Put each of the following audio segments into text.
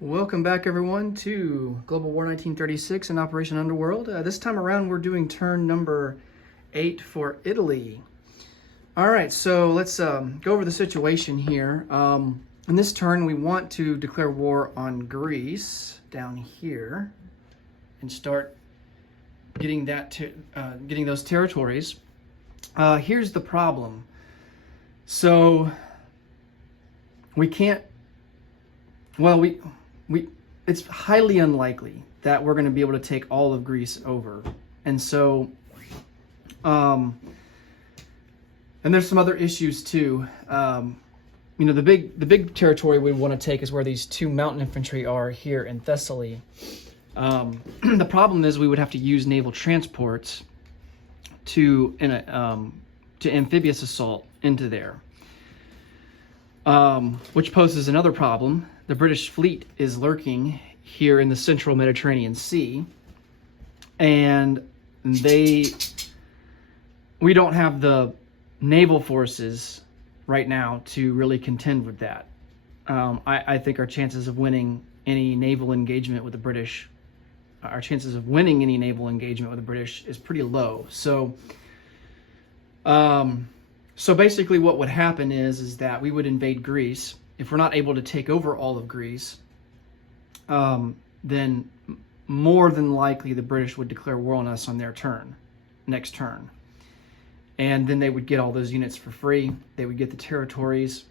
Welcome back, everyone, to Global War 1936 and Operation Underworld. This time around, we're doing turn number 8 for Italy. All right, so let's go over the situation here. In this turn, we want to declare war on Greece down here and start getting getting those territories. Here's the problem. So we can't. Well, it's highly unlikely that we're going to be able to take all of Greece over. And so, and there's some other issues too. The big territory we want to take is where these two mountain infantry are here in Thessaly. The problem is we would have to use naval transports to amphibious assault into there, which poses another problem. The British fleet is lurking here in the central Mediterranean Sea, and we don't have the naval forces right now to really contend with that. I think our chances of winning any naval engagement with the British, is pretty low. So basically what would happen is that we would invade Greece. If we're not able to take over all of Greece, then more than likely the British would declare war on us on their next turn. And then they would get all those units for free. They would get the territories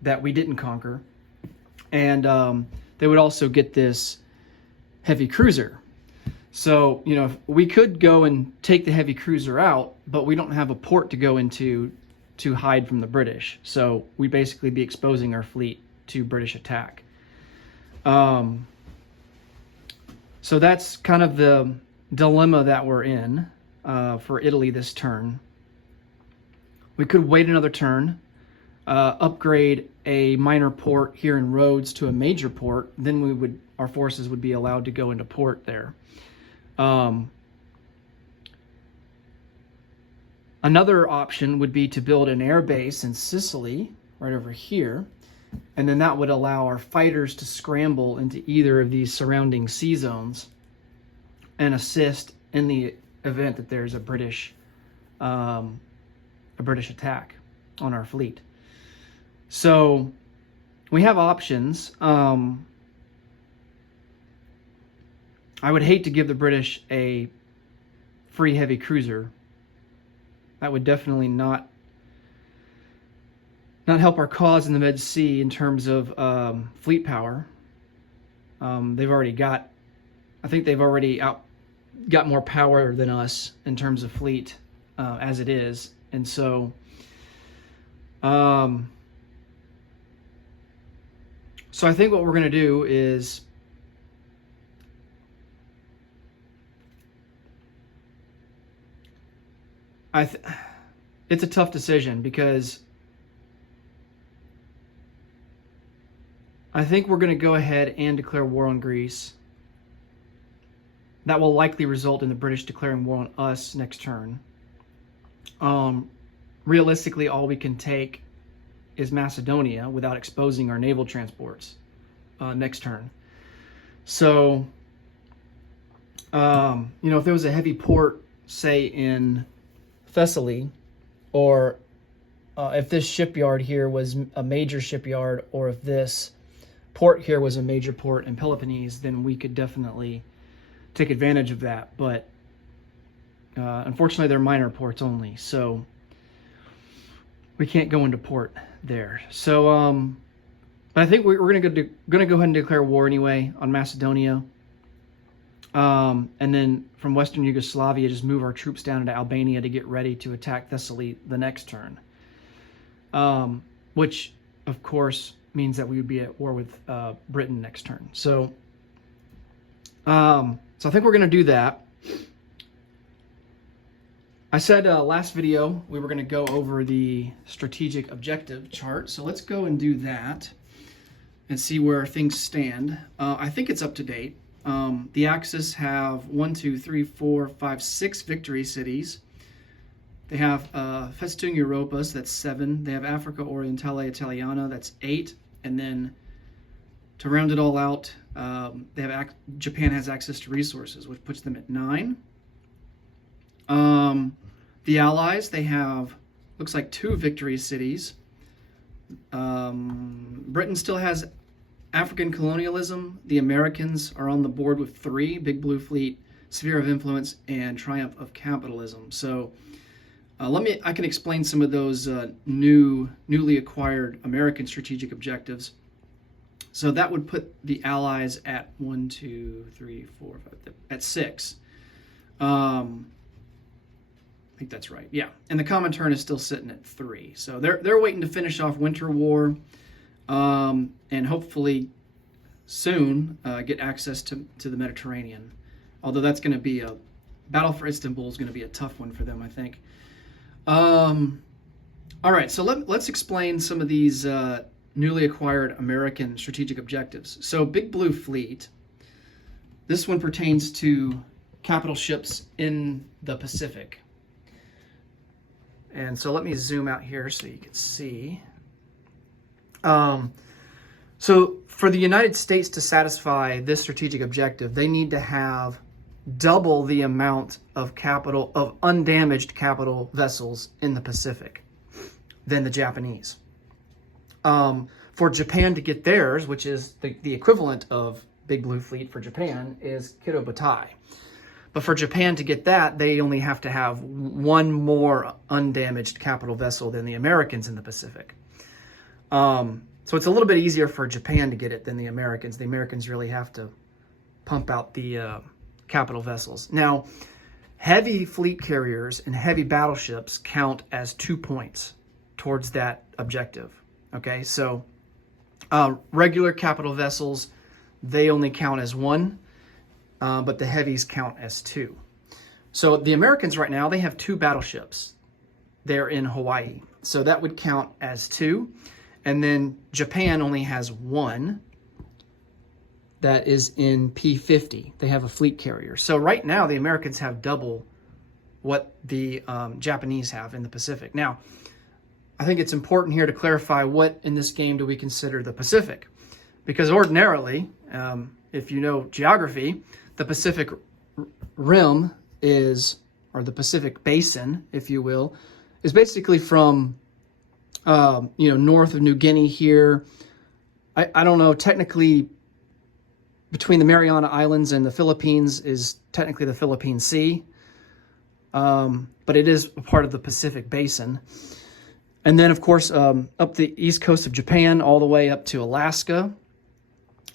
that we didn't conquer. And they would also get this heavy cruiser. So, we could go and take the heavy cruiser out, but we don't have a port to go into to hide from the British. So we'd basically be exposing our fleet to British attack. So that's kind of the dilemma that we're in for Italy this turn. We could wait another turn, upgrade a minor port here in Rhodes to a major port, then our forces would be allowed to go into port there. Another option would be to build an air base in Sicily, right over here, and then that would allow our fighters to scramble into either of these surrounding sea zones and assist in the event that there's a British attack on our fleet. So we have options. I would hate to give the British a free heavy cruiser. That would definitely not help our cause in the Med Sea in terms of fleet power. I think they've already got more power than us in terms of fleet as it is. And so, so I think what we're going to do is it's a tough decision because I think we're going to go ahead and declare war on Greece. That will likely result in the British declaring war on us next turn. Realistically, all we can take is Macedonia without exposing our naval transports next turn. So, if there was a heavy port, say in Thessaly, or if this shipyard here was a major shipyard, or if this port here was a major port in Peloponnese, then we could definitely take advantage of that. But unfortunately, they're minor ports only, so we can't go into port there. So, but I think we're going to go ahead and declare war anyway on Macedonia. And then from Western Yugoslavia, just move our troops down into Albania to get ready to attack Thessaly the next turn. Which, of course, means that we would be at war with Britain next turn. So, so I think we're going to do that. I said last video we were going to go over the strategic objective chart. So let's go and do that and see where things stand. I think it's up to date. The Axis have 6 victory cities. They have Festung Europas, that's 7. They have Africa Orientale Italiana, that's 8. And then To round it all out, Japan has access to resources, which puts them at 9. The Allies, they have, looks like 2 victory cities. Britain still has African colonialism. The Americans are on the board with 3, Big Blue Fleet, Sphere of Influence, and Triumph of Capitalism. So I can explain some of those newly acquired American strategic objectives. So that would put the Allies at 1, 2, 3, 4, 5, at 6. I think that's right. Yeah, and the Comintern is still sitting at 3. So they're waiting to finish off Winter War, and hopefully soon get access to the Mediterranean. Although that's going to be a battle for Istanbul is going to be a tough one for them, I think. All right, so let's explain some of these newly acquired American strategic objectives. So Big Blue Fleet, this one pertains to capital ships in the Pacific. And so let me zoom out here so you can see. So for the United States to satisfy this strategic objective, they need to have double the amount of undamaged capital vessels in the Pacific than the Japanese. For Japan to get theirs, which is the equivalent of Big Blue Fleet for Japan, is Kido-Butai. But for Japan to get that, they only have to have 1 more undamaged capital vessel than the Americans in the Pacific. So it's a little bit easier for Japan to get it than the Americans. The Americans really have to pump out the capital vessels. Now, heavy fleet carriers and heavy battleships count as 2 points towards that objective. Okay, so regular capital vessels, they only count as 1, but the heavies count as 2. So the Americans right now, they have 2 battleships. They're in Hawaii. So that would count as 2. And then Japan only has 1 that is in P-50. They have a fleet carrier. So right now, the Americans have double what the Japanese have in the Pacific. Now, I think it's important here to clarify what in this game do we consider the Pacific. Because ordinarily, if you know geography, the Pacific Rim or the Pacific Basin, if you will, is basically from north of New Guinea here. I don't know, technically between the Mariana Islands and the Philippines is technically the Philippine Sea, but it is a part of the Pacific Basin. And then, of course, up the east coast of Japan, all the way up to Alaska,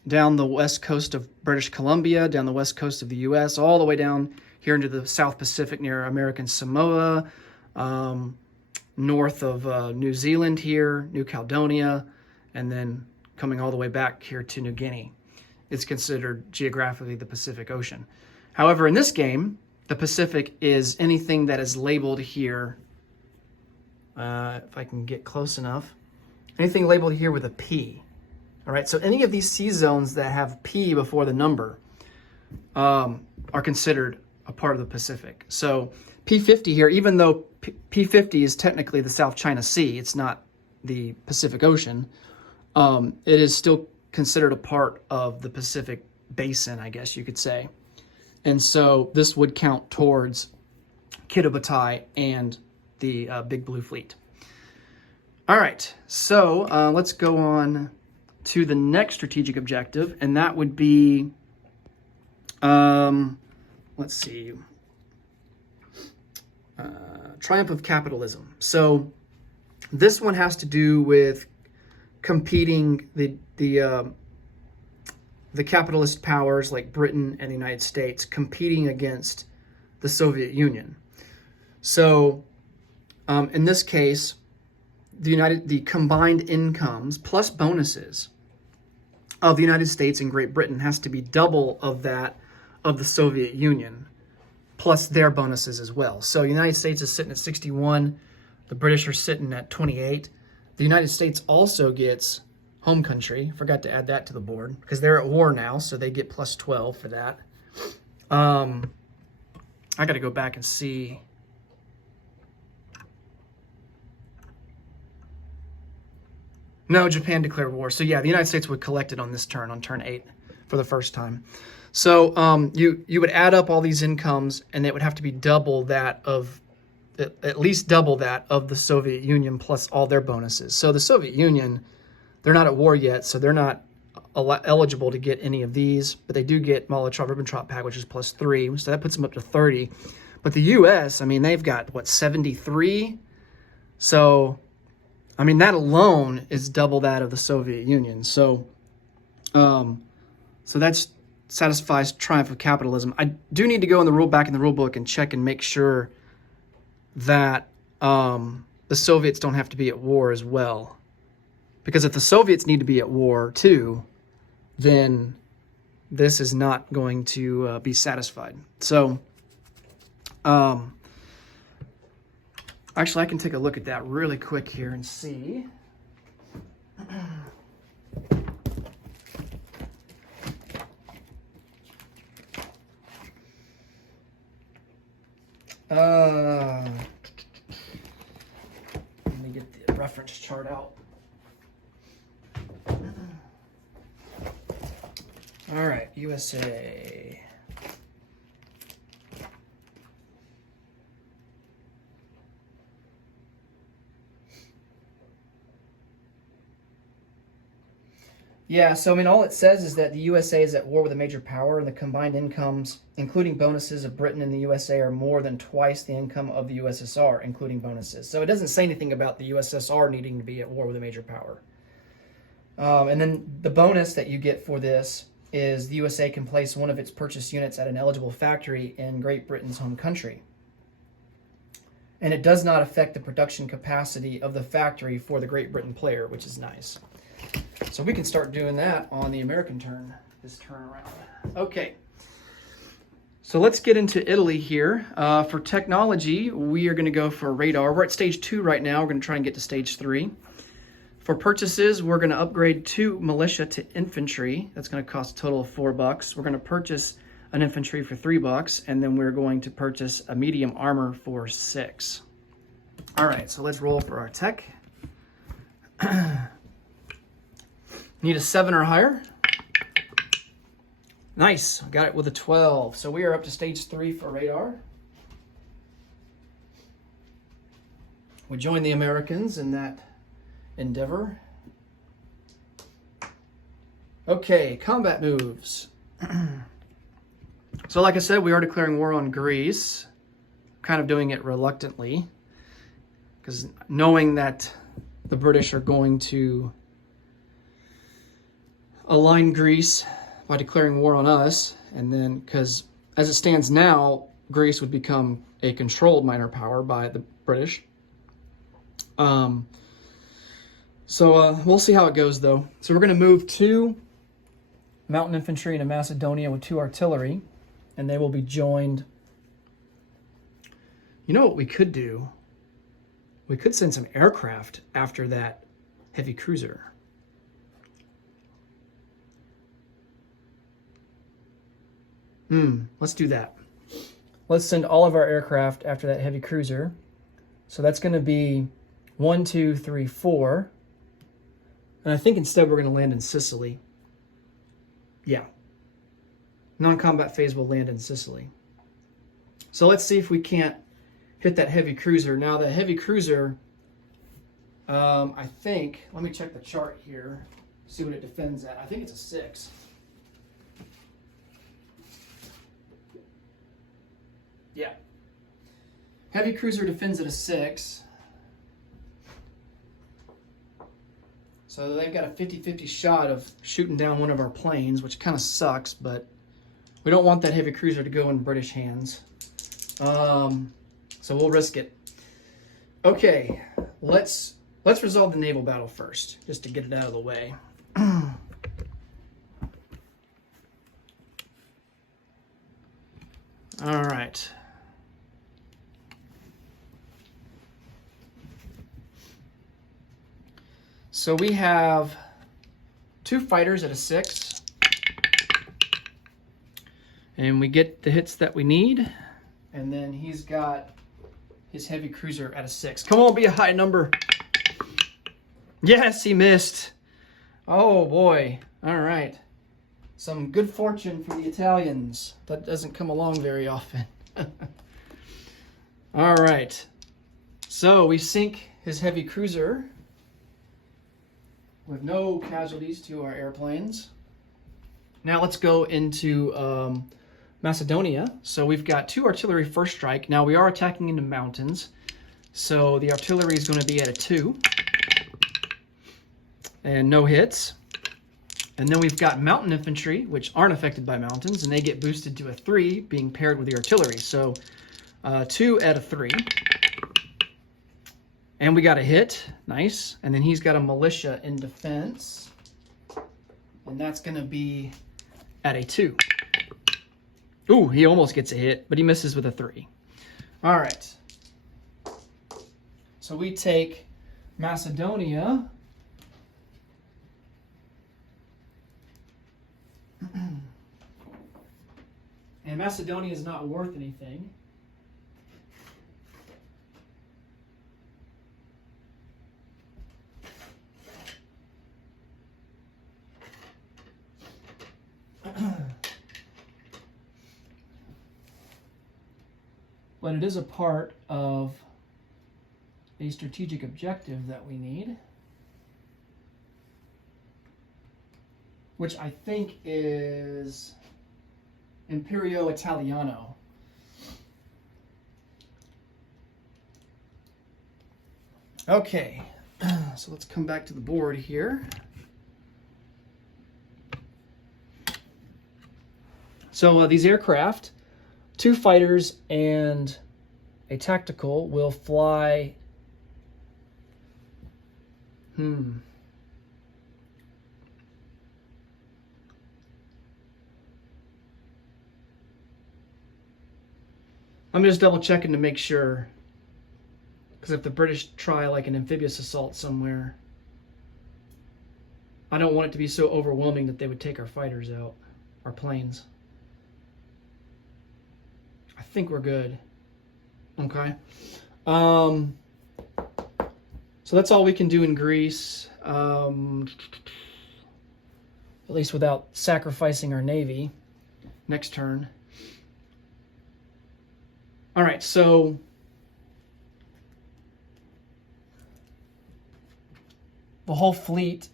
down the west coast of British Columbia, down the west coast of the U.S., all the way down here into the South Pacific near American Samoa, north of New Zealand here, New Caledonia, and then coming all the way back here to New Guinea. It's considered geographically the Pacific Ocean. However, in this game, the Pacific is anything that is labeled here, if I can get close enough, anything labeled here with a P. All right, so any of these sea zones that have P before the number are considered a part of the Pacific. So P-50 here, even though P-50 is technically the South China Sea, it's not the Pacific Ocean, it is still considered a part of the Pacific Basin, I guess you could say. And so this would count towards Kido-Butai and the Big Blue Fleet. All right, so let's go on to the next strategic objective, and that would be, let's see, Triumph of Capitalism. So this one has to do with competing the capitalist powers like Britain and the United States competing against the Soviet Union. So in this case, the combined incomes plus bonuses of the United States and Great Britain has to be double of that of the Soviet Union, plus their bonuses as well. So the United States is sitting at 61, the British are sitting at 28. The United States also gets home country. Forgot to add that to the board because they're at war now, so they get plus 12 for that. I got to go back and see. No, Japan declared war. So yeah, the United States would collect it on this turn, on turn 8, for the first time. So you would add up all these incomes, and it would have to be double that of, at least double that of the Soviet Union plus all their bonuses. So the Soviet Union, they're not at war yet, so they're not eligible to get any of these, but they do get Molotov-Ribbentrop Pact, which is +3, so that puts them up to 30. But the U.S., I mean, they've got, what, 73? So, I mean, that alone is double that of the Soviet Union. So, so that satisfies triumph of capitalism. I do need to go in the back in the rule book and check and make sure that the Soviets don't have to be at war as well. Because if the Soviets need to be at war too, then this is not going to be satisfied. So, actually, I can take a look at that really quick here and see. Let me get the reference chart out. All right, USA. Yeah, so I mean, all it says is that the USA is at war with a major power, and the combined incomes, including bonuses, of Britain and the USA are more than twice the income of the USSR, including bonuses. So it doesn't say anything about the USSR needing to be at war with a major power. And then the bonus that you get for this is the USA can place one of its purchased units at an eligible factory in Great Britain's home country. And it does not affect the production capacity of the factory for the Great Britain player, which is nice. So we can start doing that on the American turn, this turn around. Okay. So let's get into Italy here. For technology, we are going to go for radar. We're at stage 2 right now. We're going to try and get to stage 3. For purchases, we're going to upgrade 2 militia to infantry. That's going to cost a total of $4. We're going to purchase an infantry for $3, and then we're going to purchase a medium armor for $6. All right, so let's roll for our tech. Need a 7 or higher. Nice, got it with a 12. So we are up to stage 3 for radar. We join the Americans in that endeavor. Okay, combat moves. So like I said, we are declaring war on Greece. Kind of doing it reluctantly, because knowing that the British are going to align Greece by declaring war on us, and then, because as it stands now, Greece would become a controlled minor power by the British. So we'll see how it goes, though. So we're going to move 2 mountain infantry into Macedonia with 2 artillery, and they will be joined. You know what we could do? We could send some aircraft after that heavy cruiser. Let's do that. Let's send all of our aircraft after that heavy cruiser. So that's going to be 1, 2, 3, 4. And I think instead we're going to land in Sicily. Yeah. Non-combat phase will land in Sicily. So let's see if we can't hit that heavy cruiser. Now the heavy cruiser, I think, let me check the chart here, see what it defends at. I think it's a 6. Yeah. Heavy cruiser defends at a 6. So they've got a 50-50 shot of shooting down one of our planes, which kind of sucks, but we don't want that heavy cruiser to go in British hands. So we'll risk it. Okay, let's resolve the naval battle first, just to get it out of the way. All right. So we have 2 fighters at a 6. And we get the hits that we need. And then he's got his heavy cruiser at a 6. Come on, be a high number. Yes, he missed. Oh boy. All right. Some good fortune for the Italians. That doesn't come along very often. All right. So we sink his heavy cruiser with no casualties to our airplanes. Now let's go into Macedonia. So we've got 2 artillery first strike. Now we are attacking into mountains. So the artillery is going to be at a 2. And no hits. And then we've got mountain infantry, which aren't affected by mountains, and they get boosted to a 3, being paired with the artillery. So 2 at a 3. And we got a hit. Nice. And then he's got a militia in defense. And that's going to be at a 2. Ooh, he almost gets a hit, but he misses with a 3. All right. So we take Macedonia. And Macedonia is not worth anything. But it is a part of a strategic objective that we need, which I think is Imperio Italiano. Okay, so let's come back to the board here. So these aircraft, 2 fighters and a tactical, will fly. I'm just double checking to make sure, because if the British try like an amphibious assault somewhere, I don't want it to be so overwhelming that they would take our fighters out, our planes. I think we're good. Okay. So that's all we can do in Greece, at least without sacrificing our navy. Next turn. All right, so the whole fleet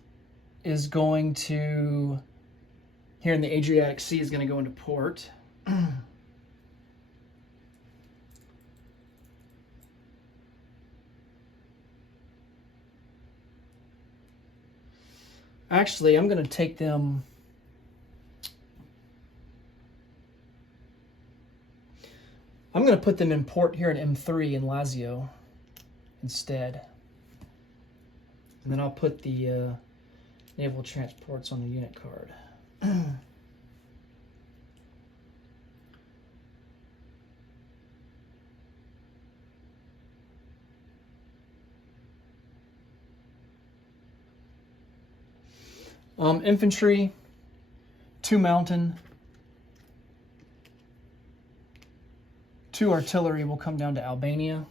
is going to, here in the Adriatic Sea, is going to go into port. Actually, I'm going to take them. I'm going to put them in port here in M3 in Lazio instead. And then I'll put the naval transports on the unit card. Infantry, 2 mountain, 2 artillery will come down to Albania.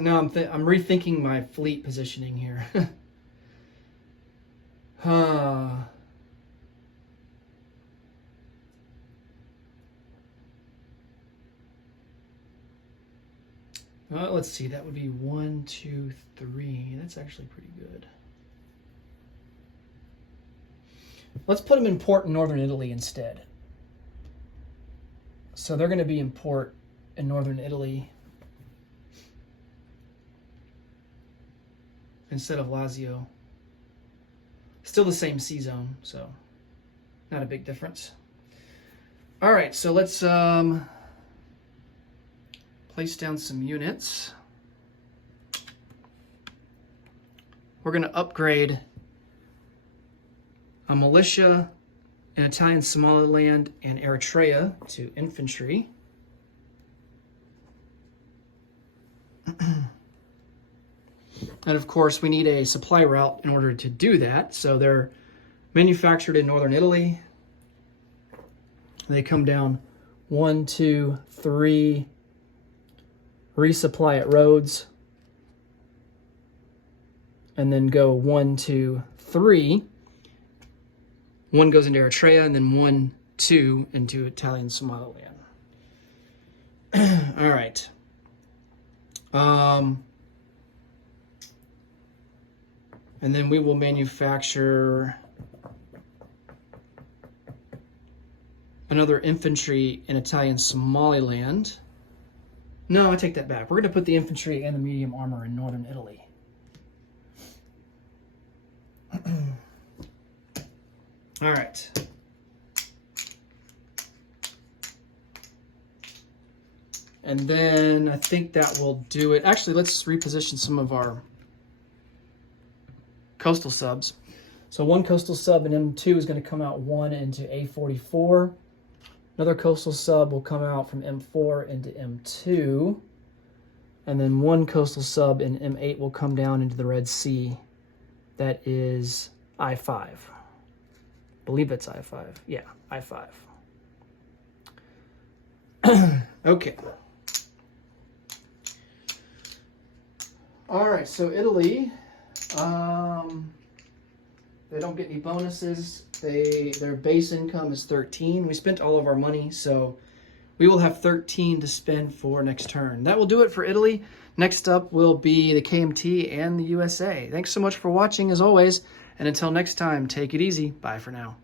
Now I'm rethinking my fleet positioning here. Well, let's see. That would be 1, 2, 3. That's actually pretty good. Let's put them in port in northern Italy instead. So they're going to be in port in northern Italy instead of Lazio. Still the same sea zone, so not a big difference. All right, so let's place down some units. We're going to upgrade a militia in Italian Somaliland and Eritrea to infantry. And of course, we need a supply route in order to do that. So they're manufactured in northern Italy. They come down 1, 2, 3, resupply at Rhodes, and then go 1, 2, 3. One goes into Eritrea, and then 1, 2 into Italian Somaliland. All right. And then we will manufacture another infantry in Italian Somaliland. No, I take that back. We're going to put the infantry and the medium armor in northern Italy. All right. And then I think that will do it. Actually, let's reposition some of our coastal subs. So one coastal sub in M2 is going to come out 1 into A44. Another coastal sub will come out from M4 into M2. And then one coastal sub in M8 will come down into the Red Sea. That is I5. I believe that's I5. Yeah, I5. Okay. All right, so Italy, they don't get any bonuses. Their base income is 13. We spent all of our money, so we will have 13 to spend for next turn. That will do it for Italy. Next up will be the KMT and the USA. Thanks so much for watching, as always, and until next time, take it easy. Bye for now.